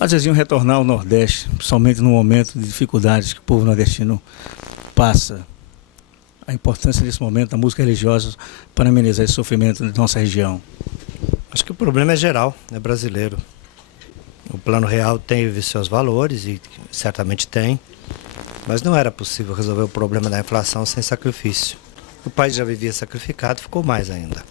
Mas eles iam retornar ao Nordeste, principalmente no momento de dificuldades que o povo nordestino passa. A importância desse momento da música religiosa para amenizar esse sofrimento da nossa região. Acho que o problema é geral, é brasileiro. O Plano Real teve seus valores, e certamente tem, mas não era possível resolver o problema da inflação sem sacrifício. O país já vivia sacrificado, ficou mais ainda.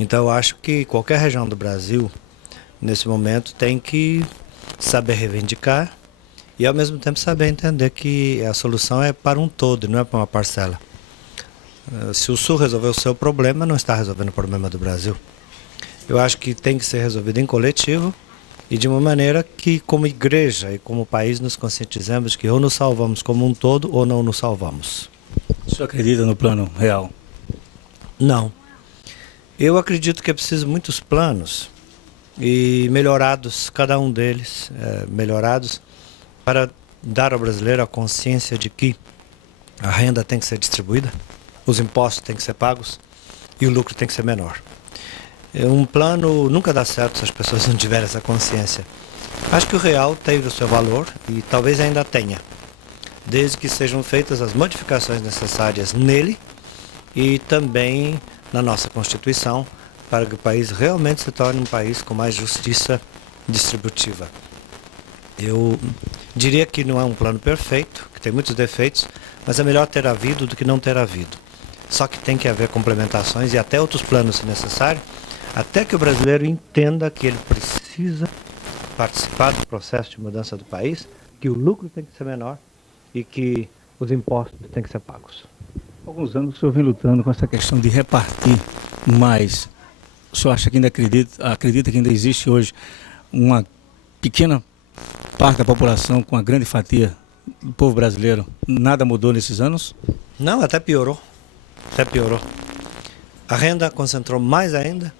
Então eu acho que qualquer região do Brasil, nesse momento, tem que saber reivindicar e ao mesmo tempo saber entender que a solução é para um todo, não é para uma parcela. Se o Sul resolver o seu problema, não está resolvendo o problema do Brasil. Eu acho que tem que ser resolvido em coletivo e de uma maneira que, como igreja e como país, nos conscientizemos que ou nos salvamos como um todo ou não nos salvamos. O senhor acredita no Plano Real? Não. Eu acredito que é preciso muitos planos e melhorados, cada um deles, melhorados para dar ao brasileiro a consciência de que a renda tem que ser distribuída, os impostos têm que ser pagos e o lucro tem que ser menor. Um plano nunca dá certo se as pessoas não tiverem essa consciência. Acho que o real teve o seu valor e talvez ainda tenha, desde que sejam feitas as modificações necessárias nele e também na nossa Constituição, para que o país realmente se torne um país com mais justiça distributiva. Eu diria que não é um plano perfeito, que tem muitos defeitos, mas é melhor ter havido do que não ter havido. Só que tem que haver complementações e até outros planos se necessário, até que o brasileiro entenda que ele precisa participar do processo de mudança do país, que o lucro tem que ser menor e que os impostos têm que ser pagos. Há alguns anos o senhor vem lutando com essa questão de repartir mais. O senhor acha que ainda acredita que ainda existe hoje uma pequena parte da população com uma grande fatia do povo brasileiro? Nada mudou nesses anos? Não, até piorou. Até piorou. A renda concentrou mais ainda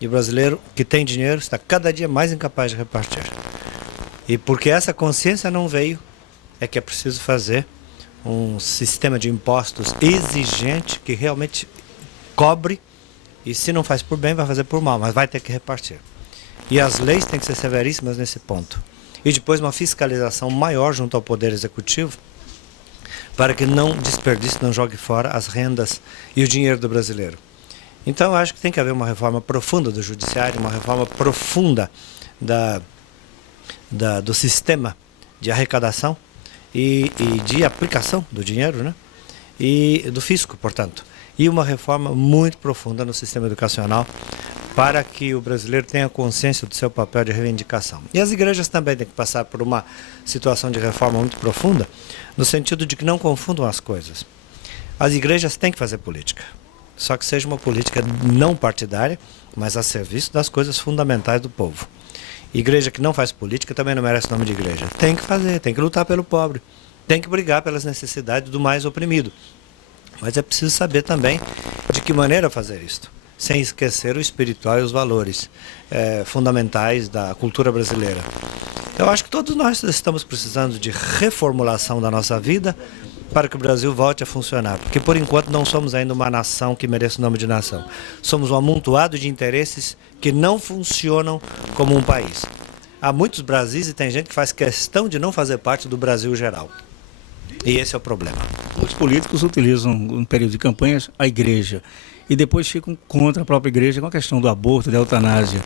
e o brasileiro que tem dinheiro está cada dia mais incapaz de repartir. E porque essa consciência não veio, é que é preciso fazer um sistema de impostos exigente que realmente cobre e se não faz por bem vai fazer por mal, mas vai ter que repartir. E as leis têm que ser severíssimas nesse ponto. E depois uma fiscalização maior junto ao Poder Executivo para que não desperdice, não jogue fora as rendas e o dinheiro do brasileiro. Então eu acho que tem que haver uma reforma profunda do judiciário, uma reforma profunda do sistema de arrecadação e de aplicação do dinheiro, né? E do fisco, portanto. E uma reforma muito profunda no sistema educacional para que o brasileiro tenha consciência do seu papel de reivindicação. E as igrejas também têm que passar por uma situação de reforma muito profunda, no sentido de que não confundam as coisas. As igrejas têm que fazer política, só que seja uma política não partidária, mas a serviço das coisas fundamentais do povo. Igreja que não faz política também não merece o nome de igreja. Tem que fazer, tem que lutar pelo pobre, tem que brigar pelas necessidades do mais oprimido. Mas é preciso saber também de que maneira fazer isto, sem esquecer o espiritual e os valores fundamentais da cultura brasileira. Eu acho que todos nós estamos precisando de reformulação da nossa vida para que o Brasil volte a funcionar, porque por enquanto não somos ainda uma nação que merece o nome de nação. Somos um amontoado de interesses que não funcionam como um país. Há muitos Brasis e tem gente que faz questão de não fazer parte do Brasil geral. E esse é o problema. Os políticos utilizam, no período de campanhas, a igreja e depois ficam contra a própria igreja com a questão do aborto, da eutanásia.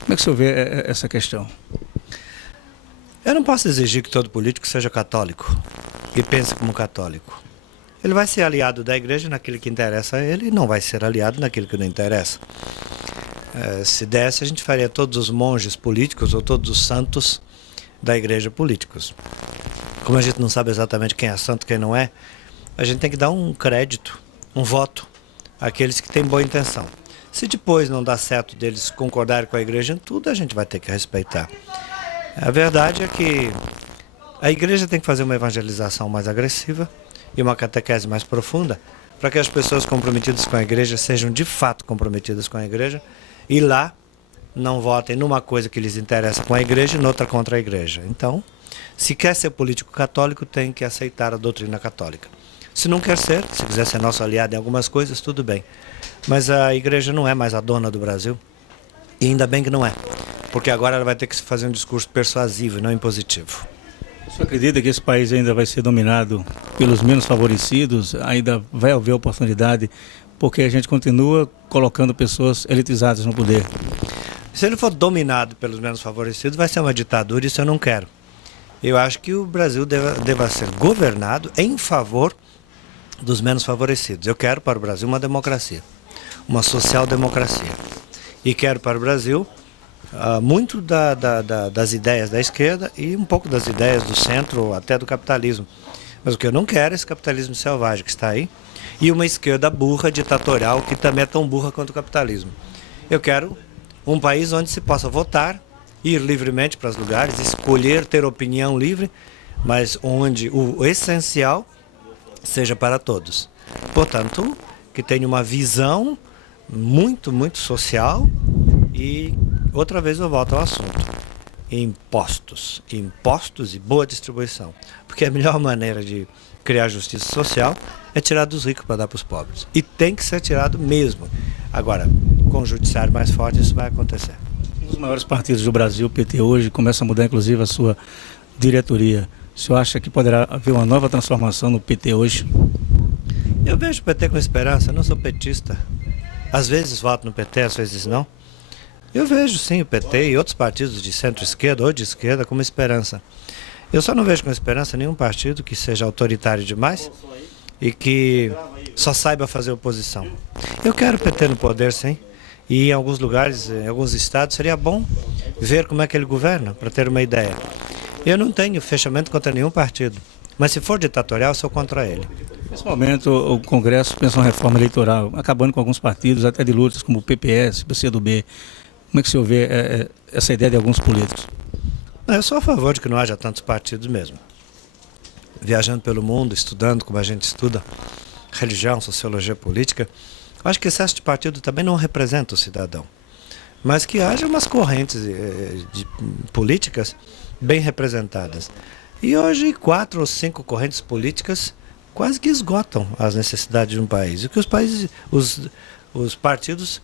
Como é que o senhor vê essa questão? Eu não posso exigir que todo político seja católico e pense como católico. Ele vai ser aliado da igreja naquilo que interessa a ele e não vai ser aliado naquilo que não interessa. Se desse, a gente faria todos os monges políticos ou todos os santos da igreja políticos. Como a gente não sabe exatamente quem é santo e quem não é, a gente tem que dar um crédito, um voto àqueles que têm boa intenção. Se depois não dá certo deles concordarem com a igreja em tudo, a gente vai ter que respeitar. A verdade é que a igreja tem que fazer uma evangelização mais agressiva e uma catequese mais profunda para que as pessoas comprometidas com a igreja sejam de fato comprometidas com a igreja e lá não votem numa coisa que lhes interessa com a igreja e noutra contra a igreja. Então, se quer ser político católico, tem que aceitar a doutrina católica. Se não quer ser, se quiser ser nosso aliado em algumas coisas, tudo bem. Mas a igreja não é mais a dona do Brasil. E ainda bem que não é. porque agora ela vai ter que fazer um discurso persuasivo e não impositivo. Você acredita que esse país ainda vai ser dominado pelos menos favorecidos? Ainda vai haver oportunidade porque a gente continua colocando pessoas elitizadas no poder? Se ele for dominado pelos menos favorecidos, vai ser uma ditadura e isso eu não quero. Eu acho que o Brasil deva ser governado em favor dos menos favorecidos. Eu quero para o Brasil uma democracia, uma social-democracia. E quero para o Brasil muito das ideias da esquerda e um pouco das ideias do centro, até do capitalismo. Mas o que eu não quero é esse capitalismo selvagem que está aí e uma esquerda burra, ditatorial, que também é tão burra quanto o capitalismo. Eu quero um país onde se possa votar, ir livremente para os lugares, escolher, ter opinião livre, mas onde o essencial seja para todos. Portanto, que tenha uma visão muito, muito social. E outra vez eu volto ao assunto. Impostos. Impostos e boa distribuição. Porque a melhor maneira de criar justiça social é tirar dos ricos para dar para os pobres. E tem que ser tirado mesmo. Agora, com o judiciário mais forte, isso vai acontecer. Um dos maiores partidos do Brasil, o PT, hoje começa a mudar inclusive a sua diretoria. O senhor acha que poderá haver uma nova transformação no PT hoje? Eu vejo o PT com esperança, eu não sou petista. Às vezes voto no PT, às vezes não. Eu vejo sim o PT e outros partidos de centro-esquerda ou de esquerda como esperança. Eu só não vejo com esperança nenhum partido que seja autoritário demais e que só saiba fazer oposição. Eu quero o PT no poder, sim. E em alguns lugares, em alguns estados, seria bom ver como é que ele governa, para ter uma ideia. Eu não tenho fechamento contra nenhum partido, mas se for ditatorial, eu sou contra ele. Nesse momento, o Congresso pensa uma reforma eleitoral, acabando com alguns partidos, até de lutas como o PPS, o PCdoB. Como é que o senhor vê essa ideia de alguns políticos? Eu sou a favor de que não haja tantos partidos mesmo. Viajando pelo mundo, estudando como a gente estuda religião, sociologia política, acho que excesso de partido também não representa o cidadão. Mas que haja umas correntes políticas bem representadas. E hoje 4 ou 5 correntes políticas quase que esgotam as necessidades de um país. E que os partidos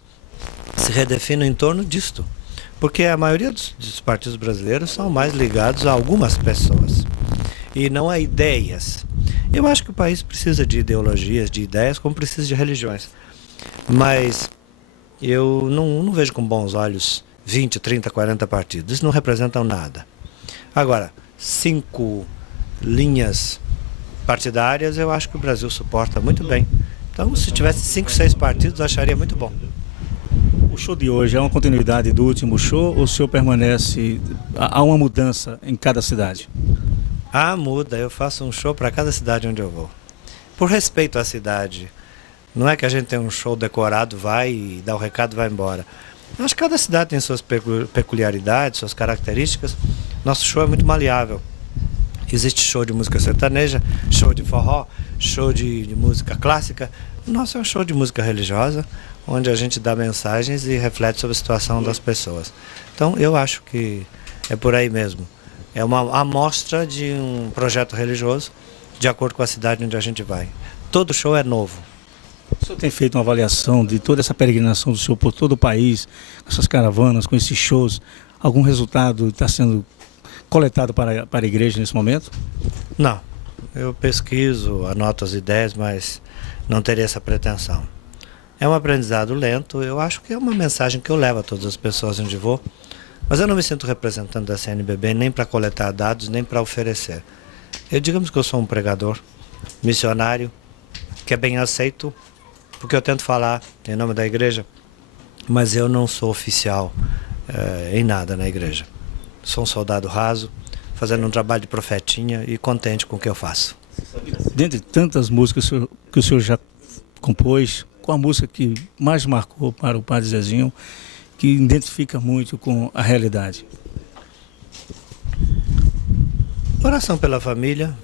se redefinem em torno disto. Porque a maioria dos partidos brasileiros são mais ligados a algumas pessoas e não a ideias. Eu acho que o país precisa de ideologias, de ideias, como precisa de religiões. Mas eu não vejo com bons olhos 20, 30, 40 partidos. Isso não representam nada. Agora, 5 linhas partidárias, eu acho que o Brasil suporta muito bem. Então, se tivesse 5, 6 partidos, eu acharia muito bom. O show de hoje é uma continuidade do último show ou o senhor permanece... Há uma mudança em cada cidade? Muda. Eu faço um show para cada cidade onde eu vou. Por respeito à cidade. Não é que a gente tem um show decorado, vai e dá o recado e vai embora. Acho que cada cidade tem suas peculiaridades, suas características. Nosso show é muito maleável. Existe show de música sertaneja, show de forró, show de música clássica. O nosso é um show de música religiosa, onde a gente dá mensagens e reflete sobre a situação das pessoas. Então, eu acho que é por aí mesmo. É uma amostra de um projeto religioso, de acordo com a cidade onde a gente vai. Todo show é novo. O senhor tem feito uma avaliação de toda essa peregrinação do senhor por todo o país, com essas caravanas, com esses shows? Algum resultado está sendo coletado para a igreja nesse momento? Não. Eu pesquiso, anoto as ideias, mas não teria essa pretensão. É um aprendizado lento, eu acho que é uma mensagem que eu levo a todas as pessoas onde vou, mas eu não me sinto representante da CNBB nem para coletar dados, nem para oferecer. Digamos que eu sou um pregador, missionário, que é bem aceito, porque eu tento falar em nome da igreja, mas eu não sou oficial em nada na igreja. Sou um soldado raso, fazendo um trabalho de profetinha e contente com o que eu faço. Dentre tantas músicas que o senhor já compôs, qual a música que mais marcou para o Padre Zezinho, que identifica muito com a realidade? Oração pela família,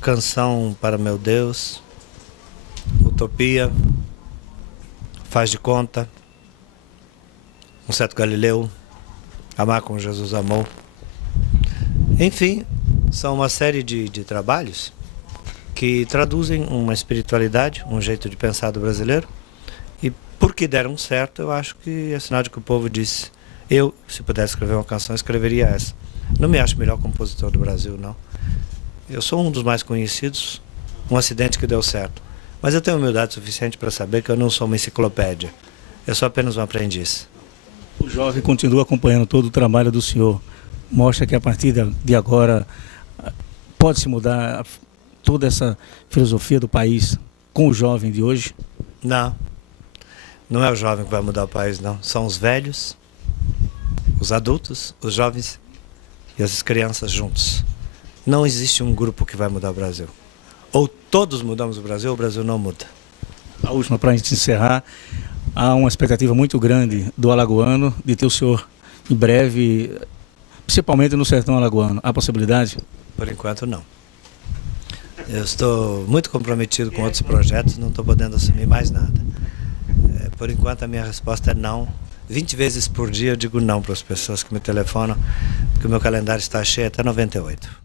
Canção para meu Deus, Utopia, Faz de Conta, Um Certo Galileu, Amar como Jesus Amou. Enfim, são uma série de trabalhos que traduzem uma espiritualidade, um jeito de pensar do brasileiro. E porque deram certo, eu acho que é sinal de que o povo disse: Eu, se pudesse escrever uma canção, escreveria essa. Não me acho o melhor compositor do Brasil, não. Eu sou um dos mais conhecidos, um acidente que deu certo. Mas eu tenho humildade suficiente para saber que eu não sou uma enciclopédia. Eu sou apenas um aprendiz. O jovem continua acompanhando todo o trabalho do senhor. Mostra que a partir de agora pode-se mudar toda essa filosofia do país com o jovem de hoje? Não. Não é o jovem que vai mudar o país, não. São os velhos, os adultos, os jovens e as crianças juntos. Não existe um grupo que vai mudar o Brasil. Ou todos mudamos o Brasil não muda. A última, para a gente encerrar, há uma expectativa muito grande do alagoano de ter o senhor em breve, principalmente no sertão alagoano. Há possibilidade? Por enquanto, não. Eu estou muito comprometido com outros projetos, não estou podendo assumir mais nada. Por enquanto, a minha resposta é não. 20 vezes por dia eu digo não para as pessoas que me telefonam, porque o meu calendário está cheio até 98.